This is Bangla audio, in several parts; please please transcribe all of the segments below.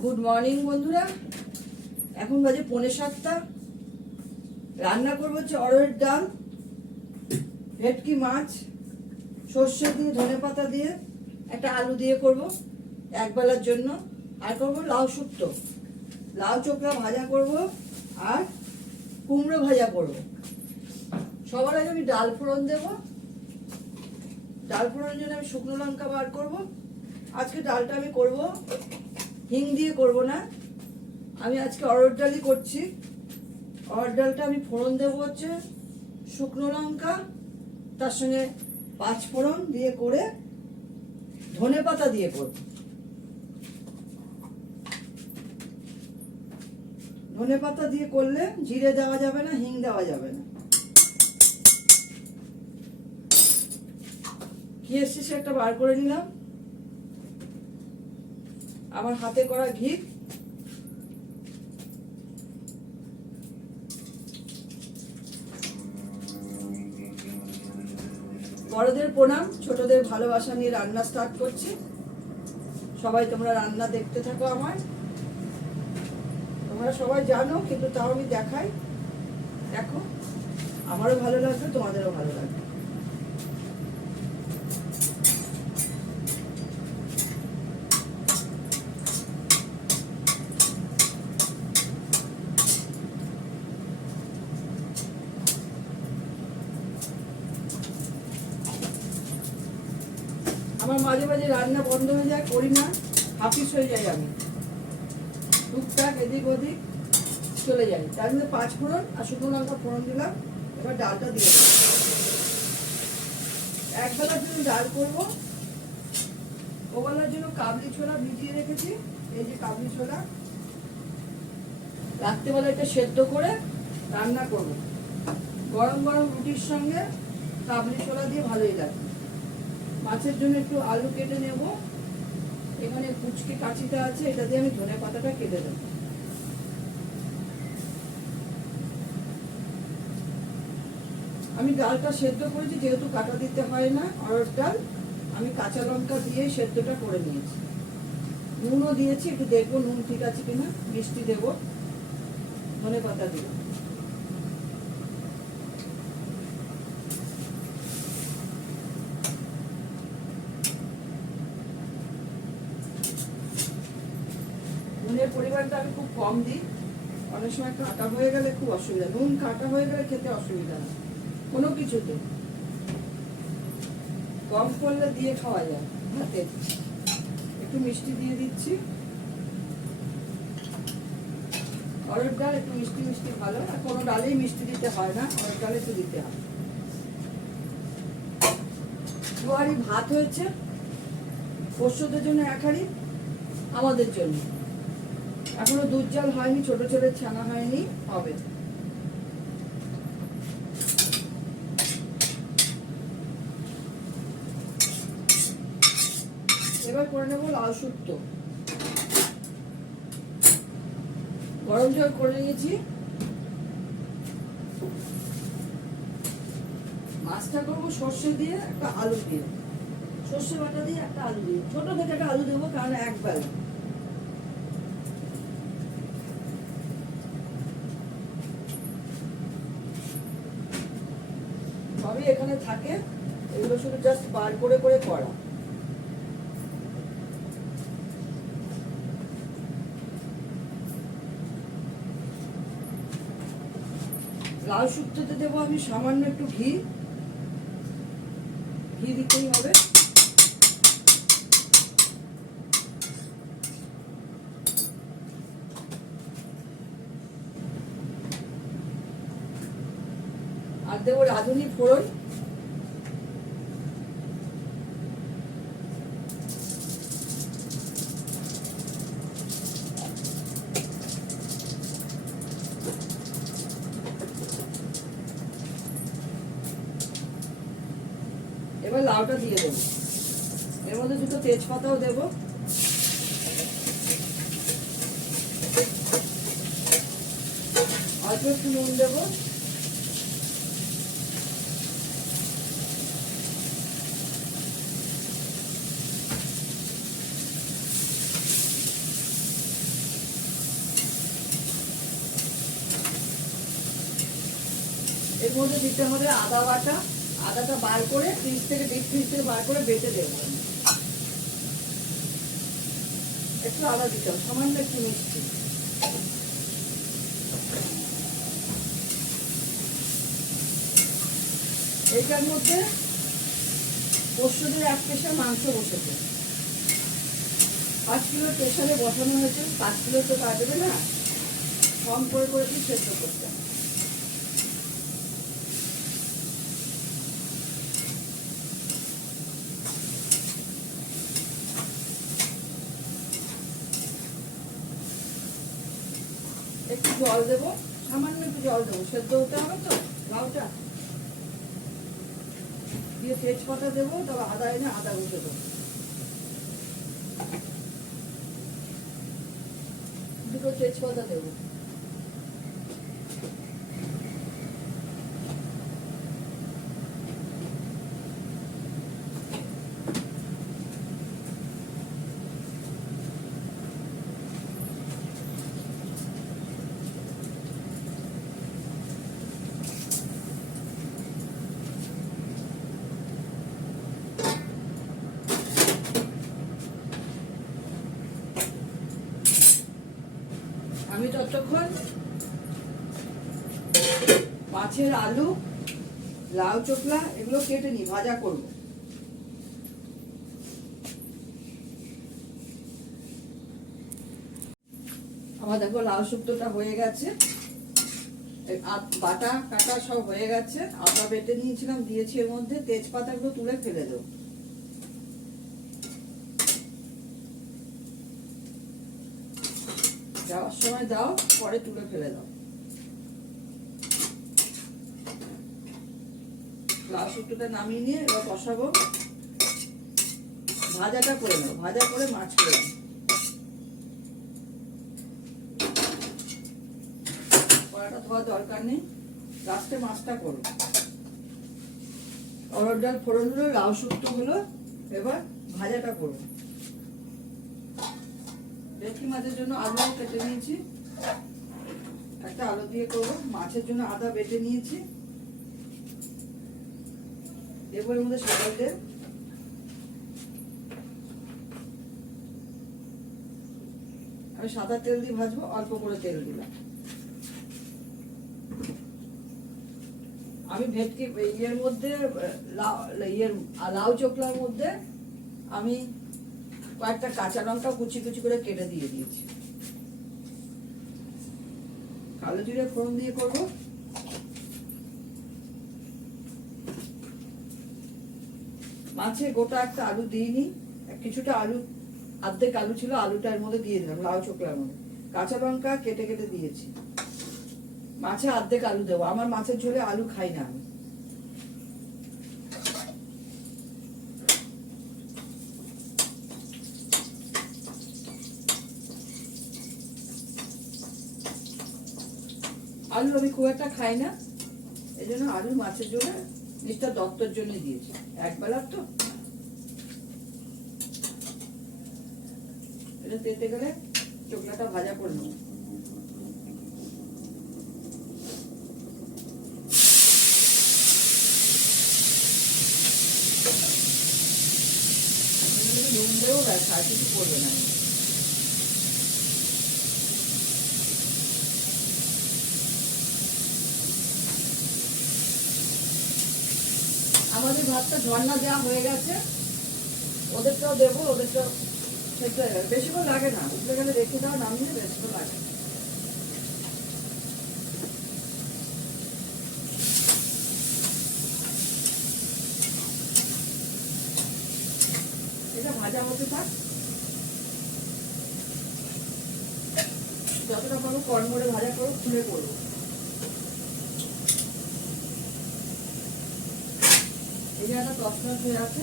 গুড মর্নিং বন্ধুরা, এখন বাজে 6:45। রান্না করবো হচ্ছে অড়হরের ডাল, ভেটকি মাছ, সর্ষে দিয়ে ধনেপাতা দিয়ে একটা আলু দিয়ে করব একবেলার জন্য। আর করবো লাউ শুক্তো, লাউ চোখলা ভাজা করব আর কুমড়ো ভাজা করব। সবার আগে আমি ডাল ফোড়ন দেব। ডাল ফোড়নের জন্য আমি শুকনো লঙ্কা বার করব। আজকে ডালটা আমি করব হিং দিয়ে করব না, আমি আজকে অড়হর ডালই করছি। অড়হর ডালটা আমি ফোড়ন দেবো হচ্ছে শুকনো লঙ্কা, তার সঙ্গে 5 ফোড়ন দিয়ে করে ধনে পাতা দিয়ে করব। ধনে পাতা দিয়ে করলে জিরে দেওয়া যাবে না, হিং দেওয়া যাবে না। ঘি এসছে একটা বার করে নিলাম, আমার হাতে করা ঘি। বড়দের প্রণাম, ছোটদের ভালোবাসা নিয়ে রান্না স্টার্ট করছি। সবাই তোমরা রান্না দেখতে থাকো আমার। তোমরা সবাই জানো, কিন্তু তাও আমি দেখাই। দেখো, আমারও ভালো লাগবে, তোমাদেরও ভালো লাগবে। আমার মাঝে মাঝে রান্না বন্ধ হয়ে যায়, করি না, হাফিস হয়ে যাই আমি, টুকটাক এদিক ওদিক চলে যাই। তার মধ্যে 5 ফোড়ন আর শুকনো লঙ্কা ফোড়ন দিলাম। এবার ডালটা দিয়ে দেবো। একবেলার জন্য ডাল করবো, ওবেলার জন্য কাবলি ছোলা ভিজিয়ে রেখেছি। এই যে কাবলি ছোলা, রাত্রেবেলা এটা সেদ্ধ করে রান্না করবো। গরম গরম রুটির সঙ্গে কাবলি ছোলা দিয়ে ভালোই লাগে। মাছের জন্য একটু আলু কেটে নেব। এখানে কুচকে কাঁচিটা আছে, এটা দিয়ে আমি ধনে পাতাটা কেটে দেব। আমি ডালটা সেদ্ধ করেছি, যেহেতু কাটা দিতে হয় না অড়হর ডাল, আমি কাঁচা লঙ্কা দিয়ে সেদ্ধটা করে নিয়েছি। নুনও দিয়েছি, একটু দেখবো নুন ঠিক আছে কিনা। মিষ্টি দেব, ধনে পাতা দিব। নুনের পরিমাণটা আমি খুব কম দিই, অনেক সময় কাটা হয়ে গেলে খুব অসুবিধা। নুন কাটা হয়ে গেলে খেতে অসুবিধা না কোনো কিছুতে, কম করলে দিয়ে খাওয়া যায় ভাতে। একটু মিষ্টি দিয়ে দিচ্ছি। অড়হর ডাল একটু মিষ্টি মিষ্টি ভালো, আর কোনো ডালেই মিষ্টি দিতে হয় না, অড়হর ডালে একটু দিতে হয়। 2 হাঁড়ি ভাত হয়েছে, পোষ্যদের জন্য 1 হাঁড়ি, আমাদের জন্য। এখনো দুধ জাল হয়নি, ছোট ছোট ছানা হয়নি, হবে। এবার করে নেবো লাউ শুক্তো। গরম জল করে নিয়েছি। মাছটা করবো সর্ষে দিয়ে, একটা আলু দিয়ে, সর্ষে বাটা দিয়ে একটা আলু দিয়ে, ছোট থেকে একটা আলু দেবো, কারণ একবেলা। সবই এখানে থাকে, এগুলো শুধু জাস্ট বার করে করে করা। লাউ শুক্তোতে দেবো আমি সামান্য একটু ঘি, ঘি দিতেই হবে। আর দেবো রাঁধুনি ফোড়ন। এবার লাউটা দিয়ে দেবো, এর মধ্যে 2টো তেজপাতাও দেবো। অল্প একটু নুন দেবো। মধ্যে দিতে হবে আদা বাটা। আদাটা বার করে ডিপ ফ্রিজ থেকে বার করে বেটে দেবো। একটু আদা দিতে হবে, সামান্য একটু মিষ্টি। এইটার মধ্যে পরশুদের 1 প্রেশার মাংস বসেছে। 5 কিলো প্রেশারে বসানো হয়েছে। 5 কিলো তো কাটবে না, কম করে করে দিয়ে সেদ্ধ করতে হবে। একটু জল দেবো, সামান্য একটু জল দেবো, সেদ্ধ হতে হবে তো লাউটা। দিয়ে তেজপাতা দেবো, তবে আদা এনে আদা গুঁজে দেবো। দুটো তেজপাতা দেবো। আমি ততক্ষণ মাছের আলু, লাউ চোখলা এগুলো কেটে নি, ভাজা করব। আমার দেখো লাউ শুক্তোটা হয়ে গেছে, বাটা কাটা সব হয়ে গেছে। আদা বেটে নিয়েছিলাম, দিয়েছি এর মধ্যে। তেজপাতাগুলো তুলে ফেলে দেবো। যাওয়ার সময় দাও, পরে তুলে ফেলে দাও। লাউ শুক্তোটা নামিয়ে নিয়ে এবার বসাবো। ভাজাটা করে নেবো, ভাজা করে মাছ করে নেবো। কড়াটা ধোয়ার দরকার নেই, লাস্টে মাছটা করবো। অরহর ডাল ফোড়ন হলো, লাউ শুক্তো হলো, এবার ভাজাটা করবো। ভেটকি মাছের জন্য আলু কেটে নিয়েছি, একটা আলু দিয়ে করবো। মাছের জন্য আদা বেটে নিয়েছি, দেবো এর মধ্যে সাদা তেল। আমি সাদা তেল দিয়ে ভাজবো, অল্প করে তেল দিলাম। আমি ভেটকি ইয়ের মধ্যে লাউ চোখলার মধ্যে আমি কয়েকটা কাঁচা লঙ্কা কুচি কুচি করে কেটে দিয়ে দিয়েছি। কালো জিরে ফোড়ন দিয়ে করবো। মাছে গোটা একটা আলু দিইনি, কিছুটা আলু, অর্ধেক আলু ছিল, আলুটা এর মধ্যে দিয়ে দিলাম লাউ চোখলার মধ্যে। কাঁচা লঙ্কা কেটে কেটে দিয়েছি। মাছে অর্ধেক আলু দেবো, আমার মাছের ঝোলে আলু খাই না আমি। আলু আমি খুব একটা খাই না, এই জন্য আলু মাছের ঝোলে মিস্টার দত্তর জন্য দিয়েছি, একবেলার তো। এটা তেতে গেলে চোখলাটা ভাজা করে নেব। নুন দেবো, ব্যাস, আর কিছু করবে না। আমাদের ভাতটা ঝর্ণা দেওয়া হয়ে গেছে, ওদেরটাও দেবো, ওদেরটাও সেদ্ধ হয়ে গেছে। বেশিক্ষণ লাগে না, উঠলে গেলে রেখে দেওয়া, নামিয়ে বেশিক্ষণ লাগে না। এটা ভাজা হতে থাক, যতটা পারবো কড়মড়ে ভাজা করবো, খুলে করবো। এই জায়গাটা তছনছ হয়ে আছে,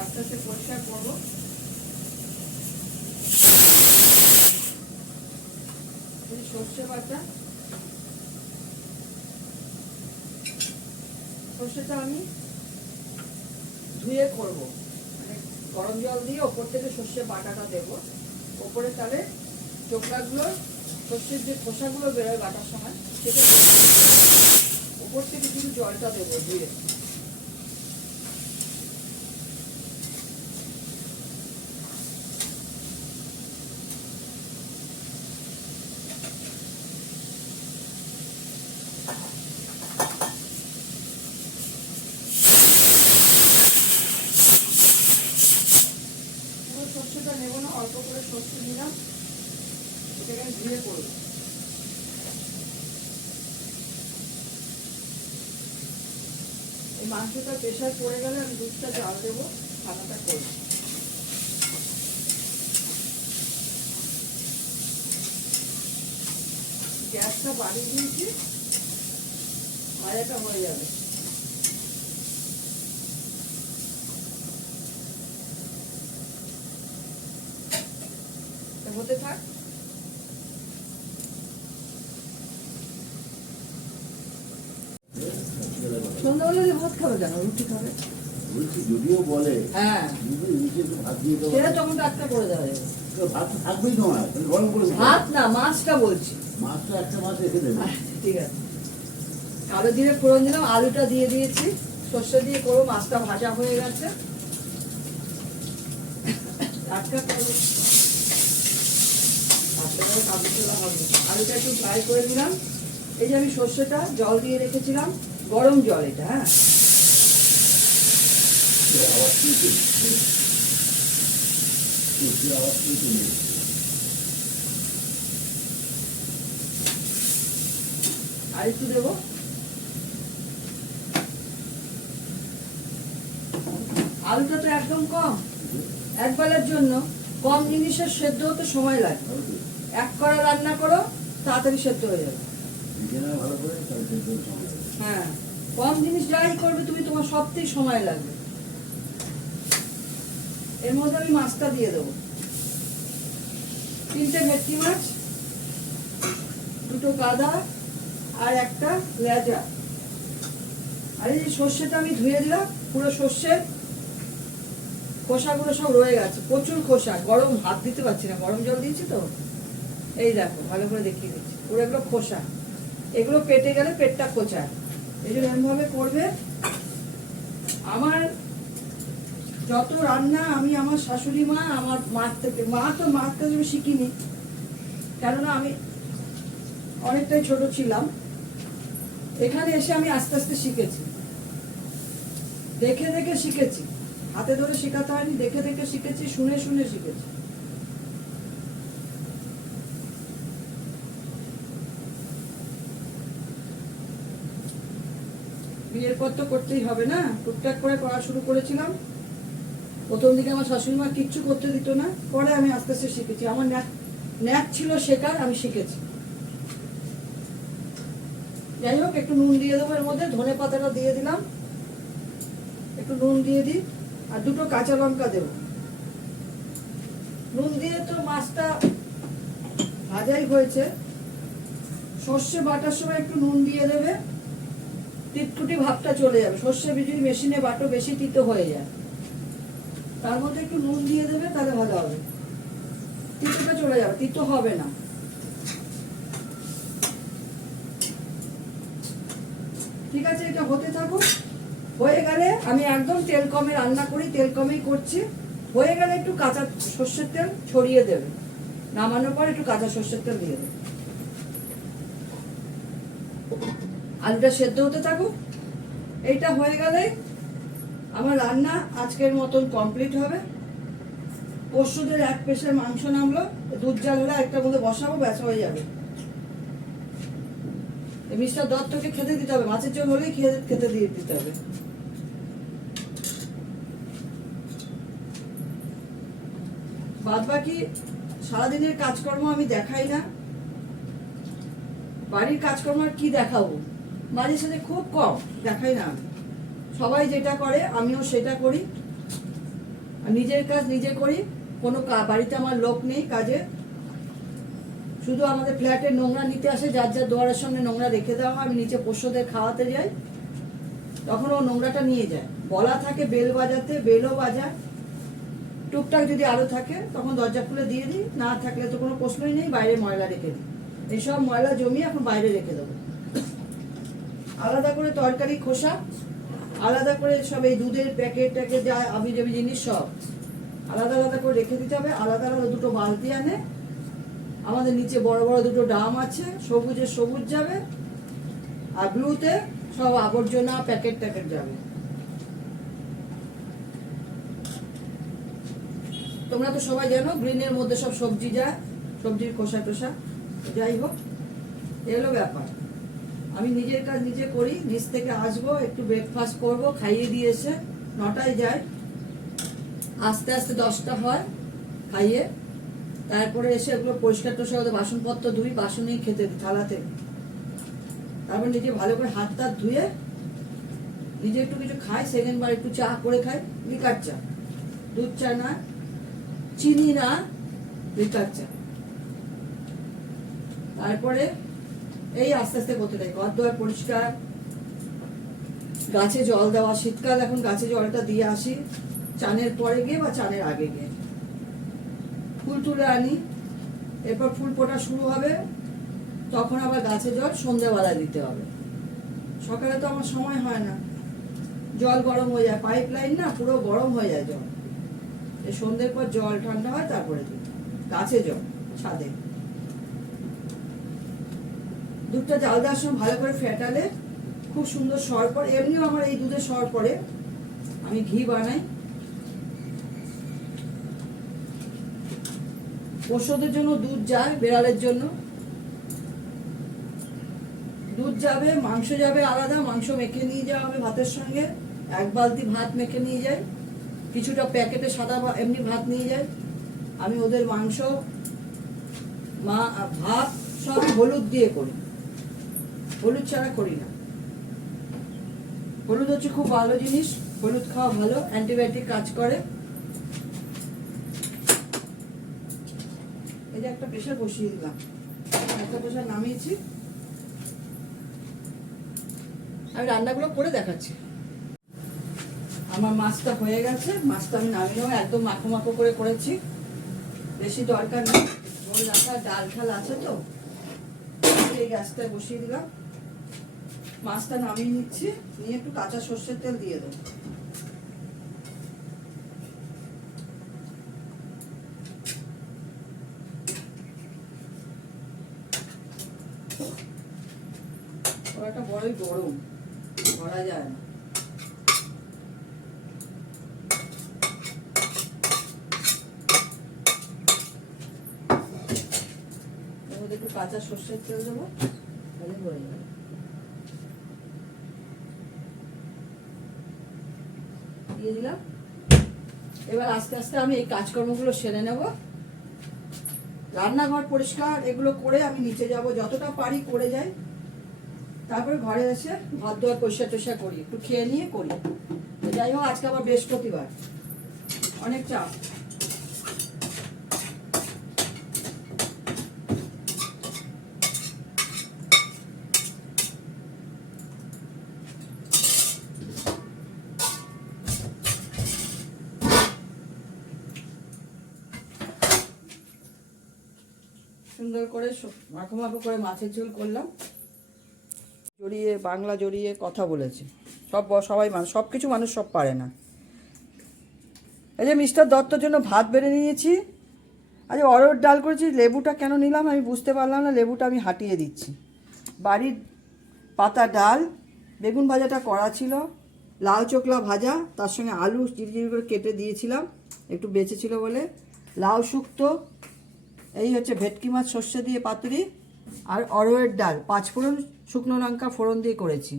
আস্তে আস্তে পরিষ্কার করবো। সর্ষে বাটা, সর্ষেটা আমি ধুয়ে করবো, মানে গরম জল দিয়ে ওপর থেকে সর্ষে বাটাটা দেবো। ওপরে তাহলে চোখলাগুলো, সর্ষের যে খোসাগুলো বেরোয় বাটার সময়, সেটা উপর উপর থেকে শুধু জলটা দেবো ধীরে। সর্ষেটা নেবো না, অল্প করে সর্ষে নিলাম, এটাকে আমি ধীরে করবো। এই মাংসটা প্রেশার পড়ে গেলে আমি দুধটা জাল দেবো, খানাটা করবো। গ্যাসটা বাড়িয়ে দিয়েছি, ভাজাটা হয়ে যাবে। হতে থাক। সন্ধ্যাবেলা ভাত খাবে কেন, রুটি খাবে? যদিও বলে হ্যাঁ, ভাত দিয়ে দেবো, সেটা তখন টাটকা করে দেওয়া যাবে। ভাত থাকবেই তোমার, গরম করে ভাত না, মাছটা বলছি। মাছটা একটা মাছ রেখে দেবে। ঠিক আছে, কালো জিরে ফোড়ন দিলাম, আলুটা দিয়ে দিয়েছি, সর্ষে দিয়ে করবো। মাছটা ভাজা হয়ে গেছে, টাটকা করবো। আলুটা একটু ফ্রাই করে দিলাম। এই যে আমি সর্ষেটা জল দিয়ে রেখেছিলাম, গরম জল এটা। হ্যাঁ, আর একটু দেবো। আলুটা তো একদম কম, একবেলার জন্য কম জিনিসের সেদ্ধ হতে সময় লাগে। এক কড়া রান্না করো, তাড়াতাড়ি সেদ্ধ হয়ে যাবে। হ্যাঁ, কম জিনিস যাই করবে তুমি, তোমার সবতেই সময় লাগবে। এর মধ্যে আমি মাছটা দিয়ে দেবো। 3টে ভেটকি মাছ, 2টো গাদা আর একটা লেজা। আর এই যে সর্ষেটা আমি ধুয়ে দিলাম, পুরো সর্ষের খোসাগুলো সব রয়ে গেছে, প্রচুর খোসা। গরম, হাত দিতে পারছি না, গরম জল দিয়েছি তো। এই দেখো, ভালো করে দেখিয়ে দিচ্ছি, পুরো এগুলো খোসা। এগুলো পেটে গেলে পেটটা কোচায়, এই জন্য এরমভাবে করবে। আমার যত রান্না আমি আমার শাশুড়ি মা, আমার মার থেকে, মার থেকে আমি শিখিনি, কেননা আমি অনেকটাই ছোট ছিলাম। এখানে এসে আমি আস্তে আস্তে শিখেছি, দেখে দেখে শিখেছি। হাতে ধরে শেখাতে হয়নি, দেখে দেখে শিখেছি, শুনে শুনে শিখেছি। বিয়ের পর তো করতেই হবে না, টুকটাক করে করা শুরু করেছিলাম। প্রথম দিকে আমার শাশুড়ি মা কিচ্ছু করতে দিত না, পরে আমি আস্তে আস্তে শিখেছি। আমার ন্যাক ছিল শেখার, আমি শিখেছি। যাই হোক, একটু নুন দিয়ে দেবো এর মধ্যে, ধনে পাতাটা দিয়ে দিলাম, একটু নুন দিয়ে দিই, আর 2টো কাঁচা লঙ্কা দেবো। নুন দিয়ে তো মাছটা ভাজাই হয়েছে। সর্ষে বাটার সময় একটু নুন দিয়ে দেবে, তিতকুটি ভাবটা চলে যাবে। সর্ষে যদি মেশিনে বাটো, বেশি তিতো হয়ে যায়, তার মধ্যে একটু নুন দিয়ে দেবে, তাহলে ভালো হবে। তিতোটা চলে যাবে, তিতো হবে না। ঠিক আছে, এটা হতে থাকুক। হয়ে গেলে, আমি একদম তেল কমে রান্না করি, তেল কমেই করছি। হয়ে গেলে একটু কাঁচা সর্ষের তেল ছড়িয়ে দেবে, নামানোর পর একটু কাঁচা সর্ষের তেল দিয়ে দেবে। আলুটা সেদ্ধ হতে থাকুক। এইটা হয়ে গেলে আমার রান্না আজকের মতন কমপ্লিট হবে। পরশুদের 1 পেশার মাংস নামলো, দুধ জাল হলে একটা মধ্যে বসাবো, ব্যাস হয়ে যাবে। মিস্টার দত্তকে খেতে দিতে হবে, মাছের ঝোল হলেই খেতে দিয়ে দিতে হবে। বাদ বাকি সারাদিনের কাজকর্ম আমি দেখাই না। বাড়ির কাজকর্ম আর কি দেখাবো, মাঝে সাথে খুব কম দেখাই না আমি। সবাই যেটা করে আমিও সেটা করি, নিজের কাজ নিজে করি। কোনো বাড়িতে আমার লোক নেই কাজে, শুধু আমাদের ফ্ল্যাটের নোংরা নিতে আসে, যার যার দুয়ারের সামনে নোংরা রেখে দেওয়া হয়। আমি নিচে পোষ্যদের খাওয়াতে যাই, তখন ও নোংরাটা নিয়ে যায়। বলা থাকে বেল বাজাতে, বেলও বাজায়। টুকটাক যদি আরো থাকে তখন দরজা খুলে দিয়ে দিই, না থাকলে তো কোনো প্রশ্নই নেই, বাইরে ময়লা রেখে দিই। এইসব ময়লা জমিয়ে এখন বাইরে রেখে দেবো। আলাদা করে তরকারি খোসা, আলাদা করে সব এই দুধের প্যাকেট ট্যাকেট যা আবিজাবি জিনিস সব আলাদা আলাদা করে রেখে দিতে হবে। আলাদা আলাদা দুটো বালতি আনে, আমাদের নিচে বড় বড় দুটো ড্রাম আছে, সবুজে সবুজ যাবে আর ব্লুতে সব আবর্জনা প্যাকেট ট্যাকেট যাবে। তোমরা তো সবাই জানো গ্রিনের মধ্যে সব সবজি যায়, সবজির খোসা টোসা। যাই হোক, এলো ব্যাপার। আমি নিজের কাজ নিজে করি, নিচ থেকে আসবো, একটু ব্রেকফাস্ট করব, খাইয়ে দিয়ে এসে 9টায় যাই, আস্তে আস্তে 10টা হয় খাইয়ে। তারপরে এসে এগুলো পরিষ্কার টোষ্কার ওদের বাসনপত্র ধুই, বাসনেই খেতে দিই থালাতে। তারপর নিজে ভালো করে হাত টাত ধুয়ে নিজে একটু কিছু খাই, সেকেন্ড বার একটু চা করে খাই, লিকার চা, দুধ চা না, চিনি না, লিকার চা। তারপরে এই আস্তে আস্তে করতে থাকি, ঘর দুয়ার পরিষ্কার, গাছে জল দেওয়া, শীতকাল এখন গাছে জলটা দিয়ে আসি চানের পরে গিয়ে বা চানের আগে গিয়ে। ফুল তুলে আনি, এরপর ফুল ফোটা শুরু হবে, তখন আবার গাছে জল সন্ধ্যেবেলায় দিতে হবে। সকালে তো আমার সময় হয় না, জল গরম হয়ে যায়, পাইপ লাইন না, পুরো গরম হয়ে যায় জল। এই সন্ধ্যের পর জল ঠান্ডা হয়, তারপরে দিই গাছে জল ছাদে। দুধটা জাল দেওয়ার সময় ভালো করে ফেটালে খুব সুন্দর সর পড়ে। এমনিও আমার এই দুধে সর পড়ে, আমি ঘি বানাই। ওষুধের জন্য দুধ যায়, বেড়ালের জন্য দুধ যাবে, মাংস যাবে আলাদা, মাংস মেখে নিয়ে যাওয়া হবে ভাতের সঙ্গে। 1 বালতি ভাত মেখে নিয়ে যাই, কিছুটা প্যাকেটে সাদা এমনি ভাত নিয়ে যাই। আমি ওদের মাংস ভাত সব হলুদ দিয়ে করি, হলুদ ছাড়া করি না। হলুদ হচ্ছে খুব ভালো জিনিস, হলুদ খাওয়া ভালো, অ্যান্টিবায়োটিক কাজ করে। এই যে একটা প্রেশার বসিয়ে দিলাম, একটা প্রেশার নামিয়েছি। আমি রান্নাগুলো করে দেখাচ্ছি। আমার মাছটা হয়ে গেছে, মাছটা আমি নামিয়ে নেবো, একদম মাখো মাখো করে করেছি, বেশি দরকার নেই। ঝোল রাখা ডাল ঠাল আছে তো, এই গ্যাসটা বসিয়ে দিলাম। মাছটা নামিয়ে নিচ্ছি, নিয়ে একটু কাঁচা সর্ষের তেল দিয়ে দেবো। কড়াটা বড়ই গরম, ধরা যায় না। এর মধ্যে একটু কাঁচা সর্ষের তেল দেবো, তাহলে হয়ে যাবে। দিয়ে দিলাম। এবার আস্তে আস্তে আমি এই কাজকর্মগুলো সেরে নেব। রান্নাঘর পরিষ্কার এগুলো করে আমি নিচে যাব, যতটা পারি করে যাই। তারপরে ঘরে এসে ঘর দুয়ার পরিষ্কার টরিষ্কার করি, একটু খেয়ে নিয়ে করি। যাই হোক, আজকে আবার বৃহস্পতিবার, অনেক চাপ। সুন্দর করে মাখো মাখো করে মাছের ঝোল করলাম। জড়িয়ে বাংলা জড়িয়ে কথা বলেছে সবাই, মানুষ সব কিছু মানুষ সব পারে না। এই যে মিস্টার দত্তর জন্য ভাত বেড়ে নিয়েছি, আজ অরহর ডাল করেছি। লেবুটা কেন নিলাম আমি বুঝতে পারলাম না, লেবুটা আমি হাঁটিয়ে দিচ্ছি। বাড়ির পাতা ডাল, বেগুন ভাজাটা করা ছিল, লাউ চোকলা ভাজা, তার সঙ্গে আলু চিড়ি করে কেটে দিয়েছিলাম, একটু বেঁচে ছিল বলে, লাউ শুক্তো, এই হচ্ছে ভেটকি মাছ সর্ষে দিয়ে পাতুরি, আর অরহরের ডাল 5 ফোড়ন শুকনো লঙ্কা ফোড়ন দিয়ে করেছি।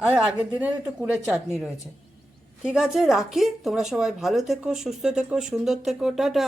আর আগের দিনের একটু কুলের চাটনি রয়েছে। ঠিক আছে, রাখি। তোমরা সবাই ভালো থেকো, সুস্থ থেকো, সুন্দর থেকো, টাটা।